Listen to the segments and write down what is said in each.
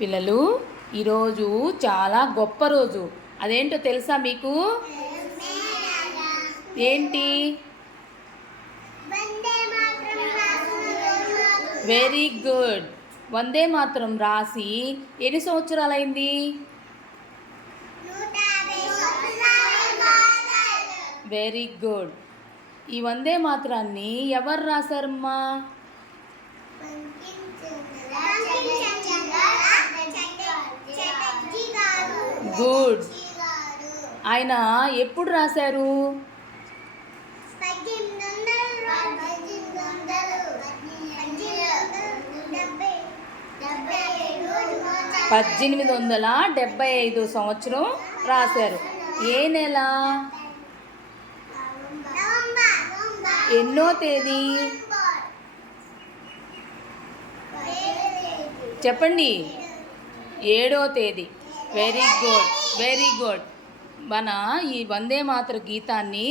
పిల్లలు, ఈరోజు చాలా గొప్ప రోజు. అదేంటో తెలుసా మీకు? ఏంటి? Very good. వందే మాతరం రాసి ఎన్ని సంవత్సరాలైంది? Very good. ఈ వందే మాతరాన్ని ఎవరు రాశారమ్మా? గుడ్. ఆయన ఎప్పుడు రాశారు? 1875 సంవత్సరం రాశారు. ఏ నెల? ఎన్నో తేదీ చెప్పండి. 7వ తేదీ. Very good, very good. మన ఈ వందే మాతర గీతాన్ని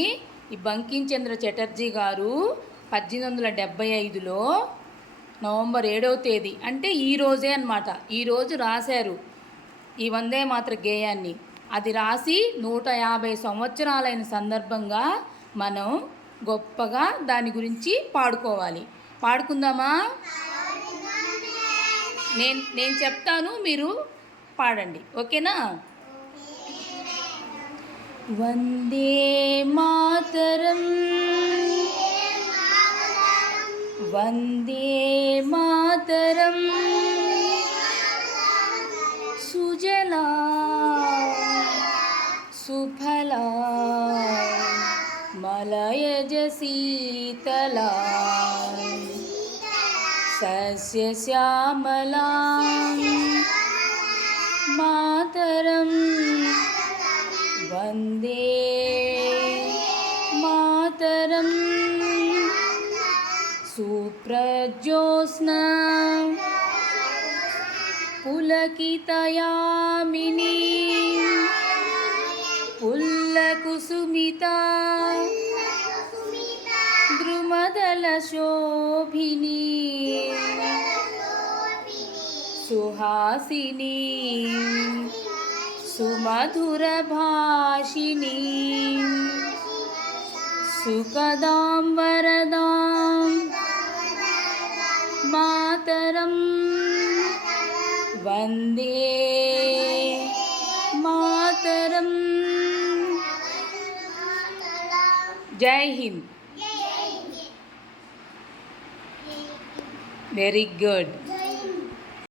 ఈ బంకించంద్ర చటర్జీ గారు 1875లో నవంబర్ 7వ తేదీ అంటే ఈరోజే అన్నమాట. ఈరోజు రాశారు ఈ వందే మాతర గేయాన్ని. అది రాసి 150 సంవత్సరాలైన సందర్భంగా మనం గొప్పగా దాని గురించి పాడుకోవాలి. పాడుకుందామా? నేను చెప్తాను, మీరు పాడండి. ఓకేనా? వందే మాతరం, వందే మాతరం, సుజలా సుఫలా మలయజ శీతలా సస్యశ్యామలా మాతరం వందే మాతరం. సుప్రజ్యోత్స్నా పులకితయామినీ పుల్లకుసుమితా ద్రుమదలశోభినీ సుహాసినీ సుమధురభాషిణీ సుఖదాం వరదాం మాతరం వందే మాతరం. జై హింద్. Very good.